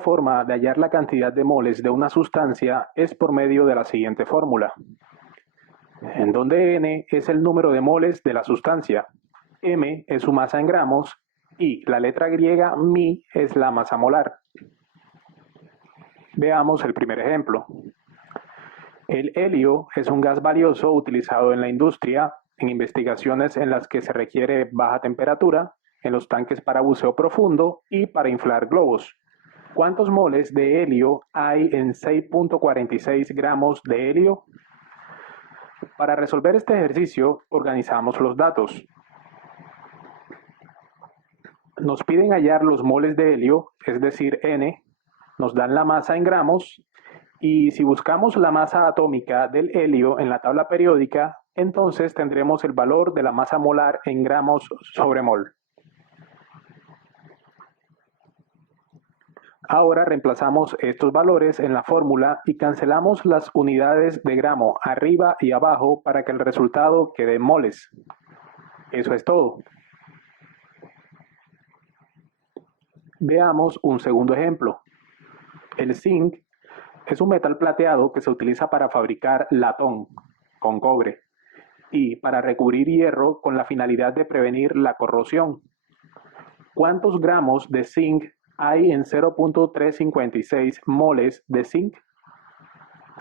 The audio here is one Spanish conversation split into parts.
forma de hallar la cantidad de moles de una sustancia es por medio de la siguiente fórmula, en donde N es el número de moles de la sustancia, M es su masa en gramos y la letra griega mi es la masa molar. Veamos el primer ejemplo. El helio es un gas valioso utilizado en la industria, en investigaciones en las que se requiere baja temperatura, en los tanques para buceo profundo y para inflar globos. ¿Cuántos moles de helio hay en 6.46 gramos de helio? Para resolver este ejercicio, organizamos los datos. Nos piden hallar los moles de helio, es decir, N, nos dan la masa en gramos, y si buscamos la masa atómica del helio en la tabla periódica, entonces tendremos el valor de la masa molar en gramos sobre mol. Ahora reemplazamos estos valores en la fórmula y cancelamos las unidades de gramo arriba y abajo para que el resultado quede en moles. Eso es todo. Veamos un segundo ejemplo. El zinc es un metal plateado que se utiliza para fabricar latón con cobre y para recubrir hierro con la finalidad de prevenir la corrosión. ¿Cuántos gramos de zinc hay en 0.356 moles de zinc?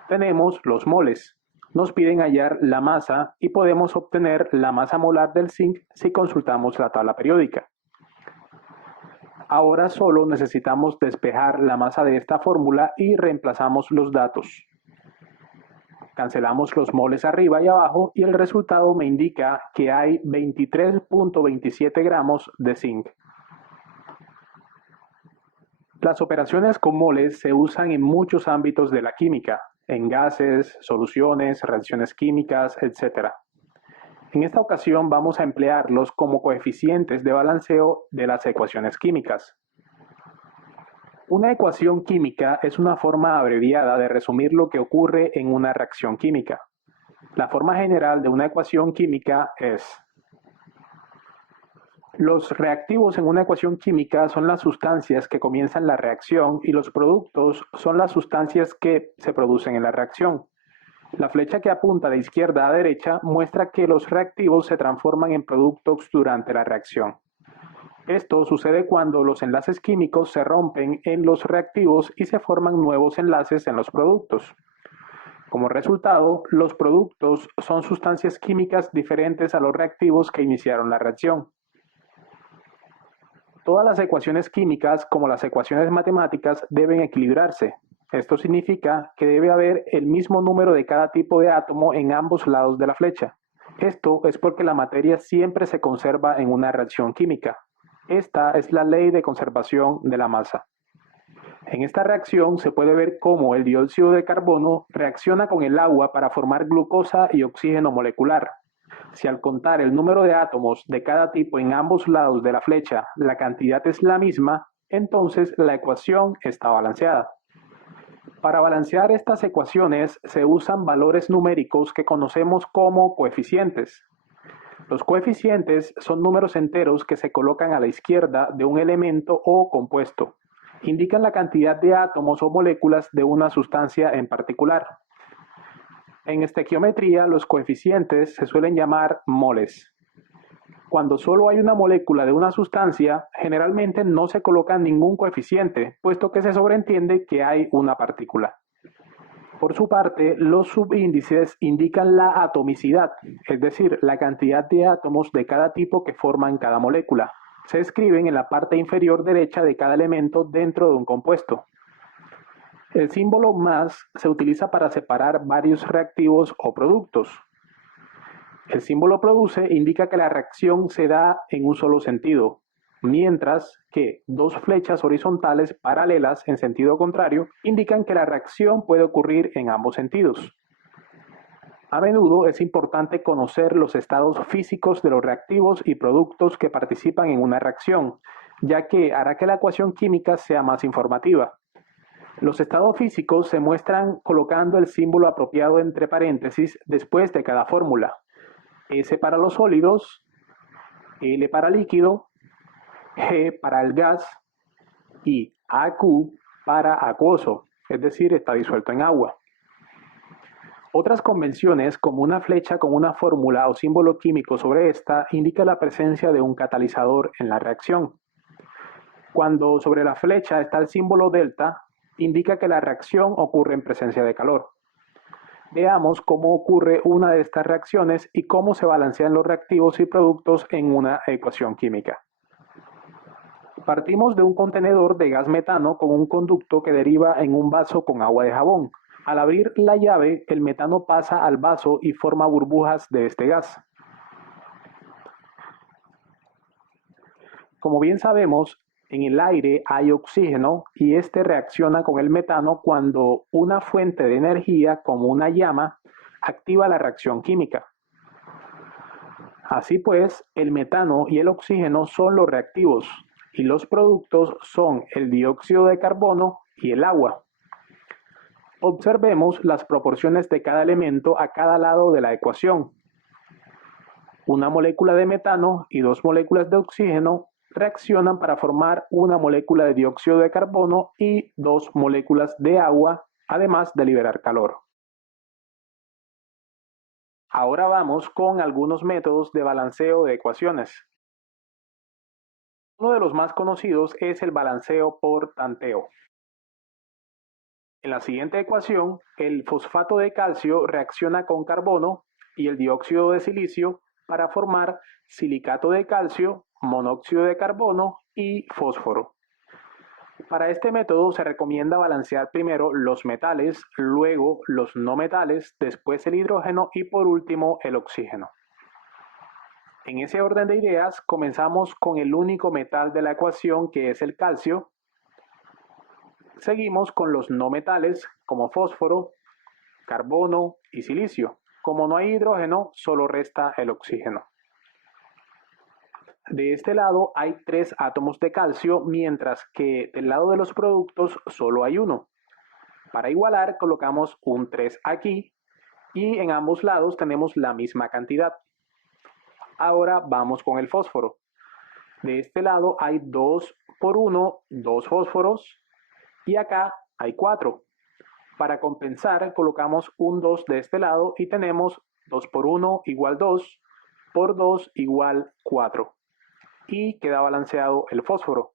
Tenemos los moles. Nos piden hallar la masa y podemos obtener la masa molar del zinc si consultamos la tabla periódica. Ahora solo necesitamos despejar la masa de esta fórmula y reemplazamos los datos. Cancelamos los moles arriba y abajo y el resultado me indica que hay 23.27 gramos de zinc. Las operaciones con moles se usan en muchos ámbitos de la química, en gases, soluciones, reacciones químicas, etc. En esta ocasión vamos a emplearlos como coeficientes de balanceo de las ecuaciones químicas. Una ecuación química es una forma abreviada de resumir lo que ocurre en una reacción química. La forma general de una ecuación química es: los reactivos en una ecuación química son las sustancias que comienzan la reacción y los productos son las sustancias que se producen en la reacción. La flecha que apunta de izquierda a derecha muestra que los reactivos se transforman en productos durante la reacción. Esto sucede cuando los enlaces químicos se rompen en los reactivos y se forman nuevos enlaces en los productos. Como resultado, los productos son sustancias químicas diferentes a los reactivos que iniciaron la reacción. Todas las ecuaciones químicas, como las ecuaciones matemáticas, deben equilibrarse. Esto significa que debe haber el mismo número de cada tipo de átomo en ambos lados de la flecha. Esto es porque la materia siempre se conserva en una reacción química. Esta es la ley de conservación de la masa. En esta reacción se puede ver cómo el dióxido de carbono reacciona con el agua para formar glucosa y oxígeno molecular. Si al contar el número de átomos de cada tipo en ambos lados de la flecha la cantidad es la misma, entonces la ecuación está balanceada. Para balancear estas ecuaciones se usan valores numéricos que conocemos como coeficientes. Los coeficientes son números enteros que se colocan a la izquierda de un elemento o compuesto. Indican la cantidad de átomos o moléculas de una sustancia en particular. En estequiometría, los coeficientes se suelen llamar moles. Cuando solo hay una molécula de una sustancia, generalmente no se coloca ningún coeficiente, puesto que se sobreentiende que hay una partícula. Por su parte, los subíndices indican la atomicidad, es decir, la cantidad de átomos de cada tipo que forman cada molécula. Se escriben en la parte inferior derecha de cada elemento dentro de un compuesto. El símbolo más se utiliza para separar varios reactivos o productos. El símbolo produce indica que la reacción se da en un solo sentido, mientras que dos flechas horizontales paralelas en sentido contrario indican que la reacción puede ocurrir en ambos sentidos. A menudo es importante conocer los estados físicos de los reactivos y productos que participan en una reacción, ya que hará que la ecuación química sea más informativa. Los estados físicos se muestran colocando el símbolo apropiado entre paréntesis después de cada fórmula. S para los sólidos, L para líquido, G para el gas y AQ para acuoso, es decir, está disuelto en agua. Otras convenciones, como una flecha con una fórmula o símbolo químico sobre esta, indica la presencia de un catalizador en la reacción. Cuando sobre la flecha está el símbolo delta, indica que la reacción ocurre en presencia de calor. Veamos cómo ocurre una de estas reacciones y cómo se balancean los reactivos y productos en una ecuación química. Partimos de un contenedor de gas metano con un conducto que deriva en un vaso con agua de jabón. Al abrir la llave, el metano pasa al vaso y forma burbujas de este gas. Como bien sabemos, en el aire hay oxígeno y este reacciona con el metano cuando una fuente de energía, como una llama, activa la reacción química. Así pues, el metano y el oxígeno son los reactivos y los productos son el dióxido de carbono y el agua. Observemos las proporciones de cada elemento a cada lado de la ecuación. Una molécula de metano y dos moléculas de oxígeno reaccionan para formar una molécula de dióxido de carbono y dos moléculas de agua, además de liberar calor. Ahora vamos con algunos métodos de balanceo de ecuaciones. Uno de los más conocidos es el balanceo por tanteo. En la siguiente ecuación, el fosfato de calcio reacciona con carbono y el dióxido de silicio para formar silicato de calcio, monóxido de carbono y fósforo. Para este método se recomienda balancear primero los metales, luego los no metales, después el hidrógeno y por último el oxígeno. En ese orden de ideas, comenzamos con el único metal de la ecuación, que es el calcio. Seguimos con los no metales como fósforo, carbono y silicio. Como no hay hidrógeno, solo resta el oxígeno. De este lado hay 3 átomos de calcio, mientras que del lado de los productos solo hay uno. Para igualar, colocamos un 3 aquí y en ambos lados tenemos la misma cantidad. Ahora vamos con el fósforo. De este lado hay 2 por 1, 2 fósforos, y acá hay 4. Para compensar, colocamos un 2 de este lado y tenemos 2 por 1 igual 2, por 2 igual 4. Y queda balanceado el fósforo.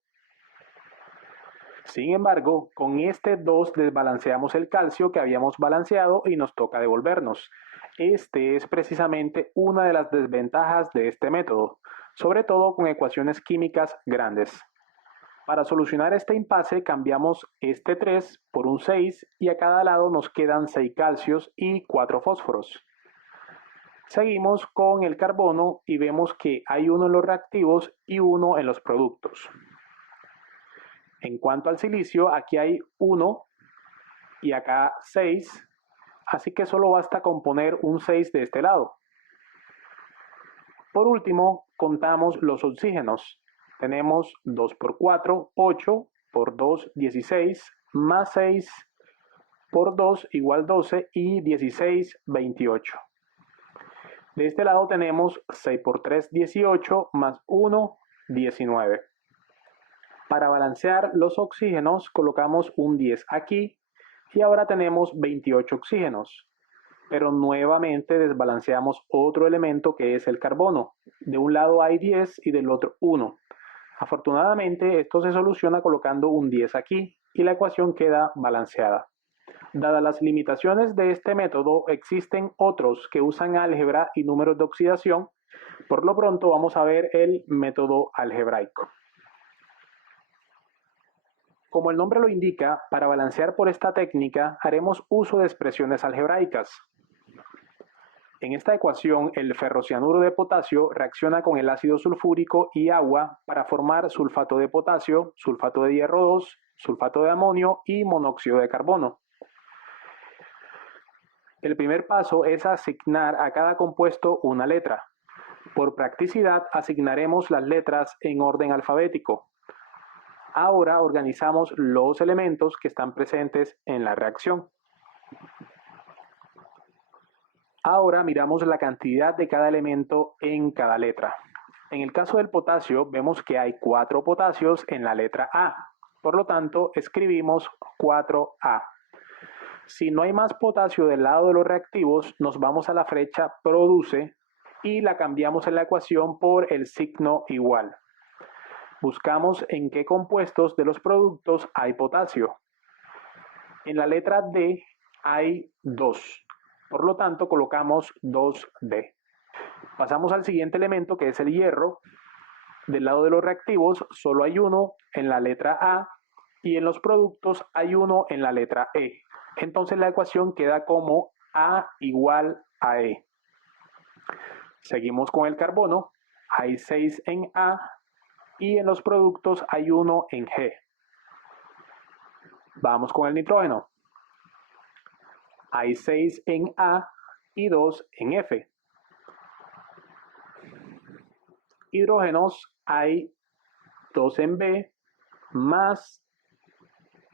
Sin embargo, con este 2 desbalanceamos el calcio que habíamos balanceado y nos toca devolvernos. Este es precisamente una de las desventajas de este método, sobre todo con ecuaciones químicas grandes. Para solucionar este impasse cambiamos este 3 por un 6 y a cada lado nos quedan 6 calcios y 4 fósforos. Seguimos con el carbono y vemos que hay uno en los reactivos y uno en los productos. En cuanto al silicio, aquí hay 1 y acá 6, así que solo basta con poner un 6 de este lado. Por último, contamos los oxígenos. Tenemos 2 por 4, 8, por 2, 16, más 6 por 2 igual 12 y 16, 28. De este lado tenemos 6 por 3, 18, más 1, 19. Para balancear los oxígenos colocamos un 10 aquí y ahora tenemos 28 oxígenos. Pero nuevamente desbalanceamos otro elemento que es el carbono. De un lado hay 10 y del otro 1. Afortunadamente esto se soluciona colocando un 10 aquí y la ecuación queda balanceada. Dadas las limitaciones de este método, existen otros que usan álgebra y números de oxidación. Por lo pronto vamos a ver el método algebraico. Como el nombre lo indica, para balancear por esta técnica haremos uso de expresiones algebraicas. En esta ecuación, el ferrocianuro de potasio reacciona con el ácido sulfúrico y agua para formar sulfato de potasio, sulfato de hierro 2, sulfato de amonio y monóxido de carbono. El primer paso es asignar a cada compuesto una letra. Por practicidad, asignaremos las letras en orden alfabético. Ahora organizamos los elementos que están presentes en la reacción. Ahora miramos la cantidad de cada elemento en cada letra. En el caso del potasio, vemos que hay 4 potasios en la letra A. Por lo tanto, escribimos 4A. Si no hay más potasio del lado de los reactivos, nos vamos a la flecha produce y la cambiamos en la ecuación por el signo igual. Buscamos en qué compuestos de los productos hay potasio. En la letra D hay 2. Por lo tanto, colocamos 2D. Pasamos al siguiente elemento, que es el hierro. Del lado de los reactivos solo hay uno en la letra A y en los productos hay uno en la letra E. Entonces la ecuación queda como A igual a E. Seguimos con el carbono. Hay 6 en A y en los productos hay 1 en G. Vamos con el nitrógeno. Hay 6 en A y 2 en F. Hidrógenos hay 2 en B más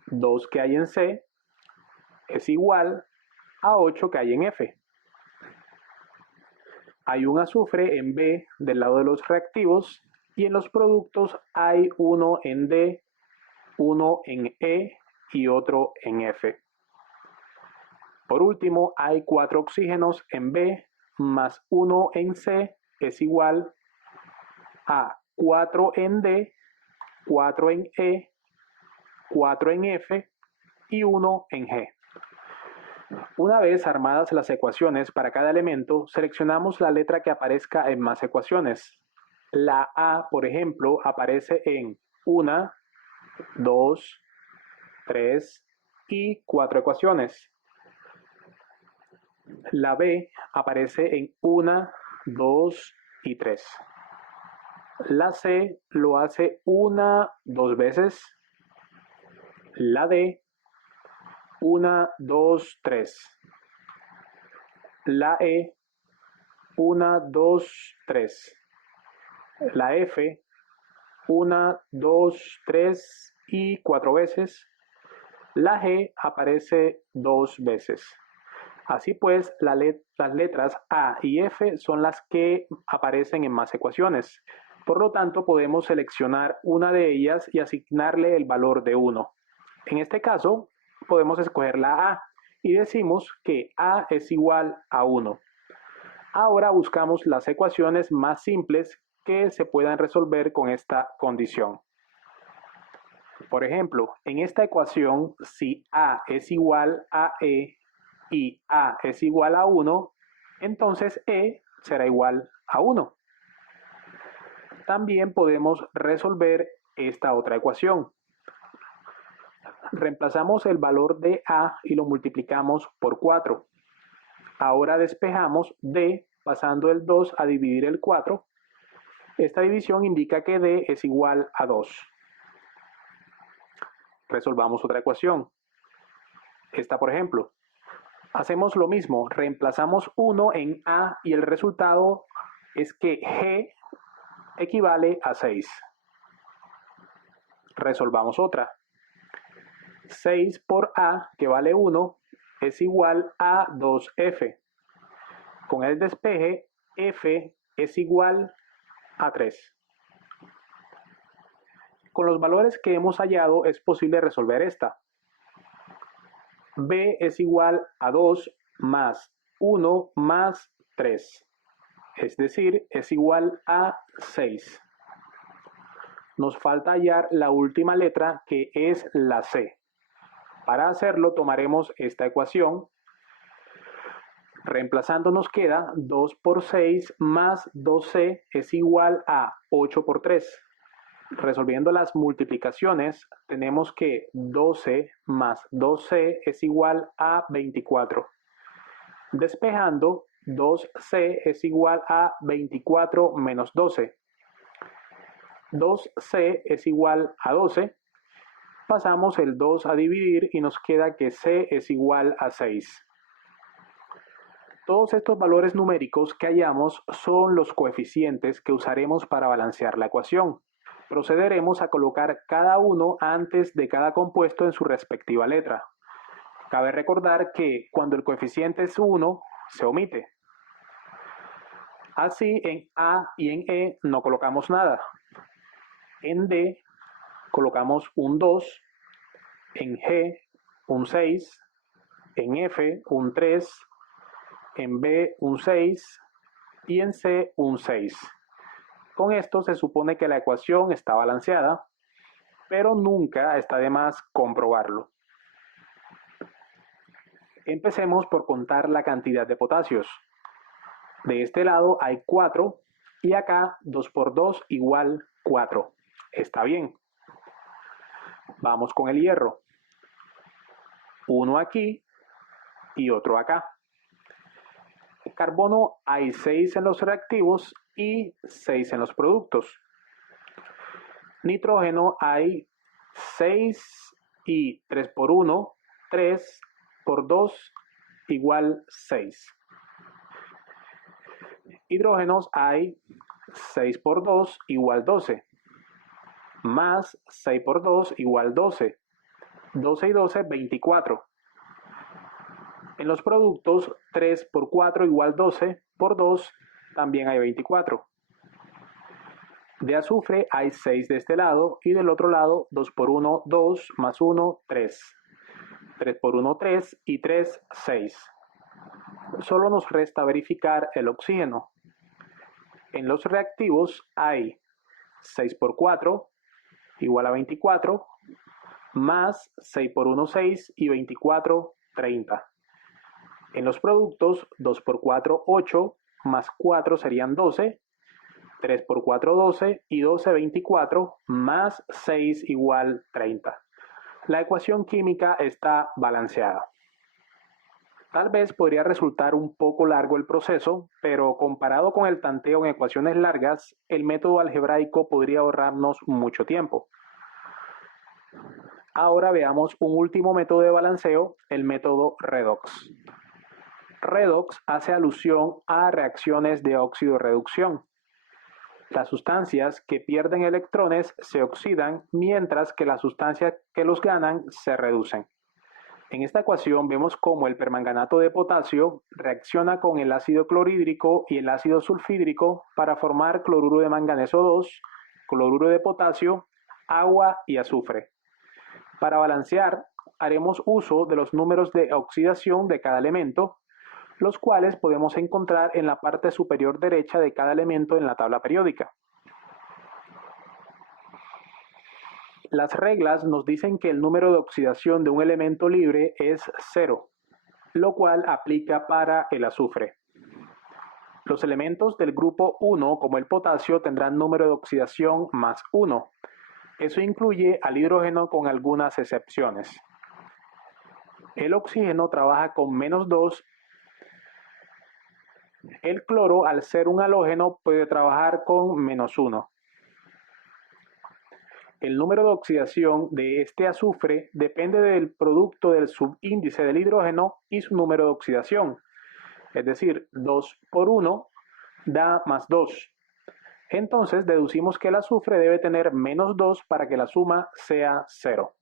2 que hay en C es igual a 8 que hay en F. Hay un azufre en B del lado de los reactivos y en los productos hay uno en D, uno en E y otro en F. Por último, hay 4 oxígenos en B más 1 en C es igual a 4 en D, 4 en E, 4 en F y 1 en G. Una vez armadas las ecuaciones para cada elemento, seleccionamos la letra que aparezca en más ecuaciones. La A, por ejemplo, aparece en 1, 2, 3 y 4 ecuaciones. La B aparece en 1, 2 y 3. La C lo hace 1, 2 veces. La D, 1, 2, 3. La E, 1, 2, 3. La F, 1, 2, 3 y 4 veces. La G aparece 2 veces. Así pues, las letras A y F son las que aparecen en más ecuaciones. Por lo tanto, podemos seleccionar una de ellas y asignarle el valor de 1. En este caso, podemos escoger la A y decimos que A es igual a 1. Ahora buscamos las ecuaciones más simples que se puedan resolver con esta condición. Por ejemplo, en esta ecuación, si A es igual a E y A es igual a 1, entonces E será igual a 1. También podemos resolver esta otra ecuación. Reemplazamos el valor de A y lo multiplicamos por 4. Ahora despejamos D pasando el 2 a dividir el 4. Esta división indica que D es igual a 2. Resolvamos otra ecuación. Esta, por ejemplo. Hacemos lo mismo, reemplazamos 1 en A y el resultado es que G equivale a 6. Resolvamos otra. 6 por A, que vale 1, es igual a 2F. Con el despeje, F es igual a 3. Con los valores que hemos hallado es posible resolver esta. B es igual a 2 más 1 más 3. Es decir, es igual a 6. Nos falta hallar la última letra, que es la C. Para hacerlo tomaremos esta ecuación. Reemplazando nos queda 2 por 6 más 2C es igual a 8 por 3. Resolviendo las multiplicaciones, tenemos que 12 más 2C es igual a 24. Despejando, 2C es igual a 24 menos 12. 2C es igual a 12. Pasamos el 2 a dividir y nos queda que C es igual a 6. Todos estos valores numéricos que hallamos son los coeficientes que usaremos para balancear la ecuación. Procederemos a colocar cada uno antes de cada compuesto en su respectiva letra. Cabe recordar que cuando el coeficiente es 1, se omite. Así, en A y en E no colocamos nada. En D colocamos un 2, en G un 6, en F un 3, en B un 6 y en C un 6. Con esto se supone que la ecuación está balanceada, pero nunca está de más comprobarlo. Empecemos por contar la cantidad de potasios. De este lado hay 4 y acá 2 por 2 igual 4. Está bien. Vamos con el hierro. Uno aquí y otro acá. Carbono hay 6 en los reactivos y 6 en los productos. Nitrógeno hay 6 y 3 por 1, 3 por 2 igual 6. Hidrógenos hay 6 por 2 igual 12, más 6 por 2 igual 12. 12 y 12, 24. En los productos, 3 por 4 igual 12, por 2 también hay 24. De azufre hay 6 de este lado y del otro lado 2 por 1, 2, más 1, 3. 3 por 1, 3 y 3, 6. Solo nos resta verificar el oxígeno. En los reactivos hay 6 por 4 igual a 24, más 6 por 1, 6 y 24, 30. En los productos, 2 por 4, 8, más 4 serían 12, 3 por 4, 12 y 12, 24, más 6 igual 30. La ecuación química está balanceada. Tal vez podría resultar un poco largo el proceso, pero comparado con el tanteo en ecuaciones largas, el método algebraico podría ahorrarnos mucho tiempo. Ahora veamos un último método de balanceo, el método redox. Redox hace alusión a reacciones de óxido-reducción. Las sustancias que pierden electrones se oxidan, mientras que las sustancias que los ganan se reducen. En esta ecuación vemos cómo el permanganato de potasio reacciona con el ácido clorhídrico y el ácido sulfídrico para formar cloruro de manganeso 2, cloruro de potasio, agua y azufre. Para balancear, haremos uso de los números de oxidación de cada elemento, los cuales podemos encontrar en la parte superior derecha de cada elemento en la tabla periódica. Las reglas nos dicen que el número de oxidación de un elemento libre es 0, lo cual aplica para el azufre. Los elementos del grupo 1, como el potasio, tendrán número de oxidación más 1. Eso incluye al hidrógeno con algunas excepciones. El oxígeno trabaja con menos 2. El cloro, al ser un halógeno, puede trabajar con menos 1. El número de oxidación de este azufre depende del producto del subíndice del hidrógeno y su número de oxidación. Es decir, 2 por 1 da más 2. Entonces deducimos que el azufre debe tener menos 2 para que la suma sea 0.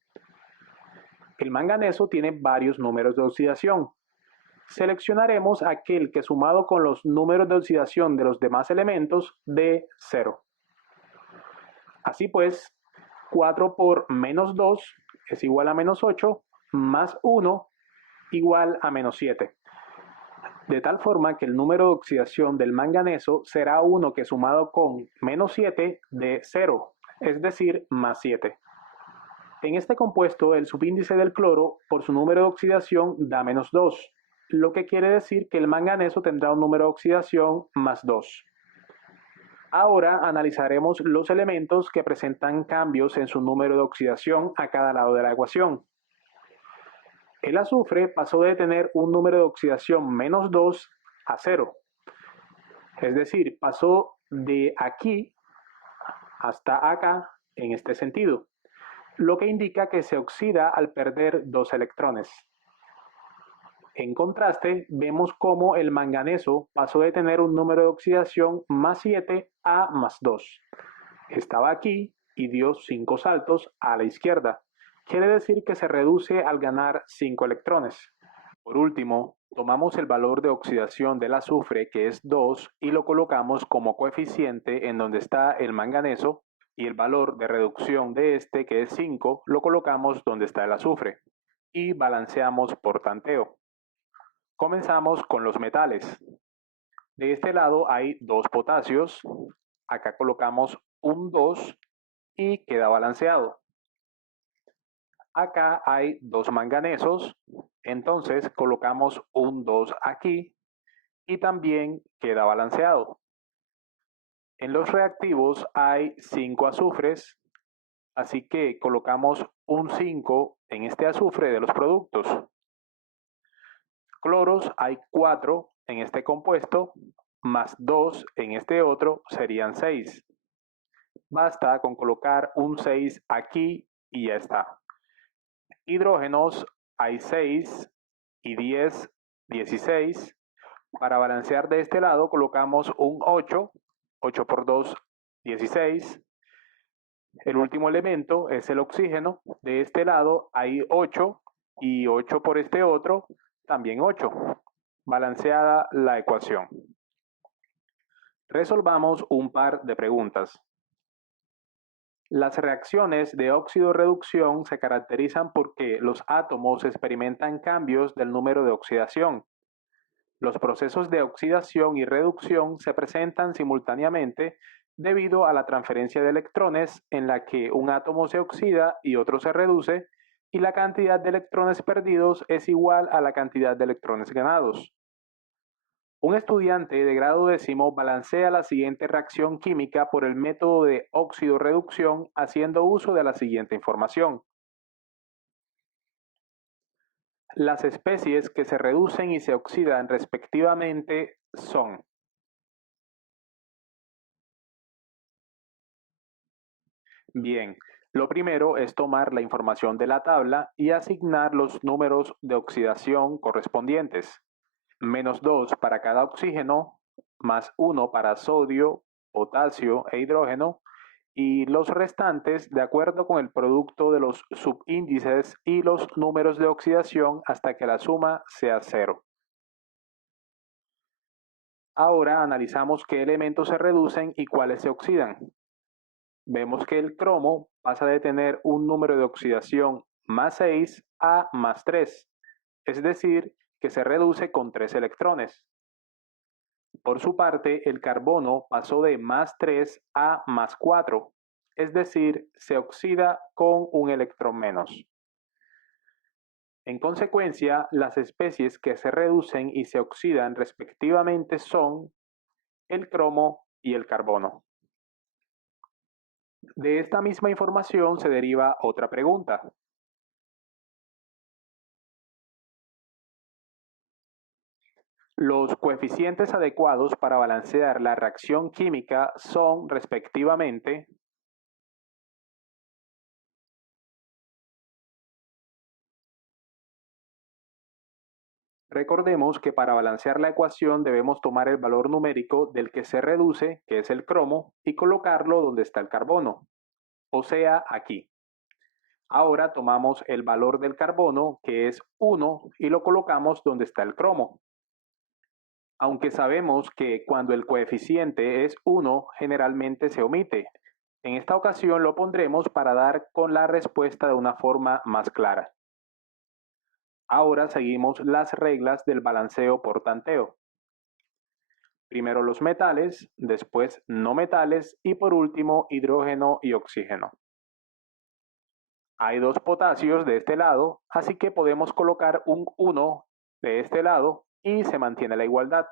El manganeso tiene varios números de oxidación. Seleccionaremos aquel que sumado con los números de oxidación de los demás elementos dé 0. Así pues, 4 por menos 2 es igual a menos 8, más 1 igual a menos 7. De tal forma que el número de oxidación del manganeso será 1 que sumado con menos 7 dé 0, es decir, más 7. En este compuesto, el subíndice del cloro, por su número de oxidación, da menos 2, lo que quiere decir que el manganeso tendrá un número de oxidación más 2. Ahora analizaremos los elementos que presentan cambios en su número de oxidación a cada lado de la ecuación. El azufre pasó de tener un número de oxidación menos 2 a 0. Es decir, pasó de aquí hasta acá en este sentido, lo que indica que se oxida al perder 2 electrones. En contraste, vemos cómo el manganeso pasó de tener un número de oxidación más 7 a más 2. Estaba aquí y dio 5 saltos a la izquierda. Quiere decir que se reduce al ganar 5 electrones. Por último, tomamos el valor de oxidación del azufre, que es 2, y lo colocamos como coeficiente en donde está el manganeso, y el valor de reducción de este, que es 5, lo colocamos donde está el azufre y balanceamos por tanteo. Comenzamos con los metales. De este lado hay 2 potasios, acá colocamos un 2 y queda balanceado. Acá hay 2 manganesos, entonces colocamos un 2 aquí y también queda balanceado. En los reactivos hay 5 azufres, así que colocamos un 5 en este azufre de los productos. Cloros hay 4 en este compuesto, más 2 en este otro serían 6. Basta con colocar un 6 aquí y ya está. Hidrógenos hay 6 y 10, 16. Para balancear de este lado colocamos un 8, 8 por 2, 16. El último elemento es el oxígeno. De este lado hay 8 y 8 por este otro, también 8. Balanceada la ecuación. Resolvamos un par de preguntas. Las reacciones de óxido-reducción se caracterizan porque los átomos experimentan cambios del número de oxidación. Los procesos de oxidación y reducción se presentan simultáneamente debido a la transferencia de electrones en la que un átomo se oxida y otro se reduce, y la cantidad de electrones perdidos es igual a la cantidad de electrones ganados. Un estudiante de grado décimo balancea la siguiente reacción química por el método de óxido-reducción haciendo uso de la siguiente información. Las especies que se reducen y se oxidan respectivamente son: bien, lo primero es tomar la información de la tabla y asignar los números de oxidación correspondientes. -2 para cada oxígeno, más 1 para sodio, potasio e hidrógeno, y los restantes de acuerdo con el producto de los subíndices y los números de oxidación hasta que la suma sea 0. Ahora analizamos qué elementos se reducen y cuáles se oxidan. Vemos que el cromo pasa de tener un número de oxidación más 6 a más 3, es decir, que se reduce con 3 electrones. Por su parte, el carbono pasó de más 3 a más 4, es decir, se oxida con un electrón menos. En consecuencia, las especies que se reducen y se oxidan respectivamente son el cromo y el carbono. De esta misma información se deriva otra pregunta. Los coeficientes adecuados para balancear la reacción química son respectivamente: recordemos que para balancear la ecuación debemos tomar el valor numérico del que se reduce, que es el cromo, y colocarlo donde está el carbono, o sea, aquí. Ahora tomamos el valor del carbono, que es 1, y lo colocamos donde está el cromo. Aunque sabemos que cuando el coeficiente es 1, generalmente se omite. En esta ocasión lo pondremos para dar con la respuesta de una forma más clara. Ahora seguimos las reglas del balanceo por tanteo. Primero los metales, después no metales y por último hidrógeno y oxígeno. Hay 2 potasios de este lado, así que podemos colocar un 1 de este lado y se mantiene la igualdad.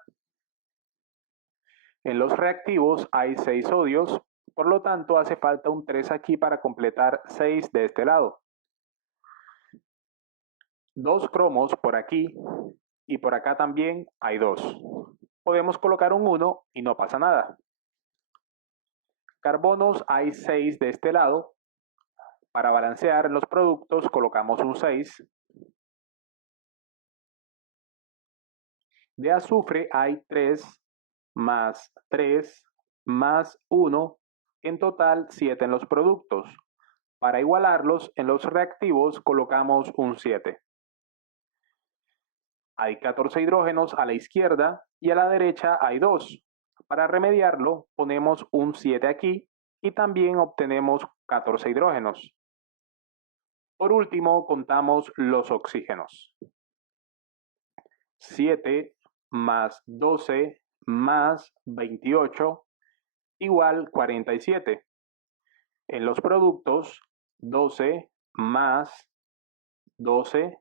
En los reactivos hay 6 sodios, por lo tanto hace falta un 3 aquí para completar 6 de este lado. 2 cromos por aquí y por acá también hay 2. Podemos colocar un 1 y no pasa nada. Carbonos hay 6 de este lado. Para balancear en los productos colocamos un 6. De azufre hay 3 más 3 más 1, en total 7 en los productos. Para igualarlos, en los reactivos colocamos un 7. Hay 14 hidrógenos a la izquierda y a la derecha hay 2. Para remediarlo, ponemos un 7 aquí y también obtenemos 14 hidrógenos. Por último, contamos los oxígenos. 7 más 12 más 28 igual 47. En los productos, 12 más 12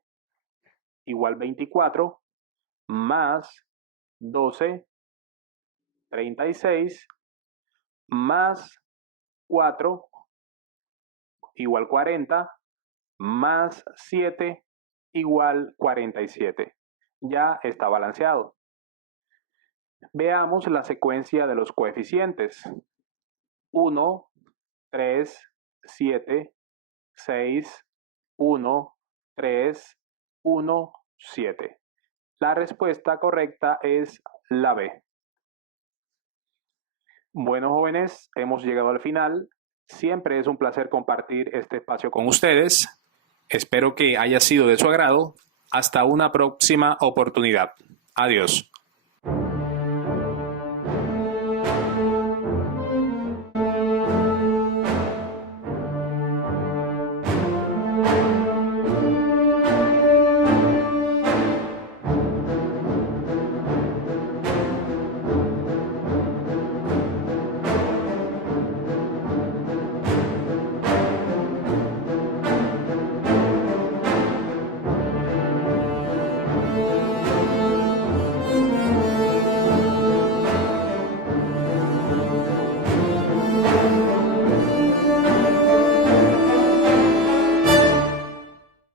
igual 24, más 12, 36, más 4 igual 40, más 7 igual 47. Ya está balanceado. Veamos la secuencia de los coeficientes. 1, 3, 7, 6, 1, 3, 1, 7. La respuesta correcta es la B. Bueno, jóvenes, hemos llegado al final. Siempre es un placer compartir este espacio con ustedes. Espero que haya sido de su agrado. Hasta una próxima oportunidad. Adiós.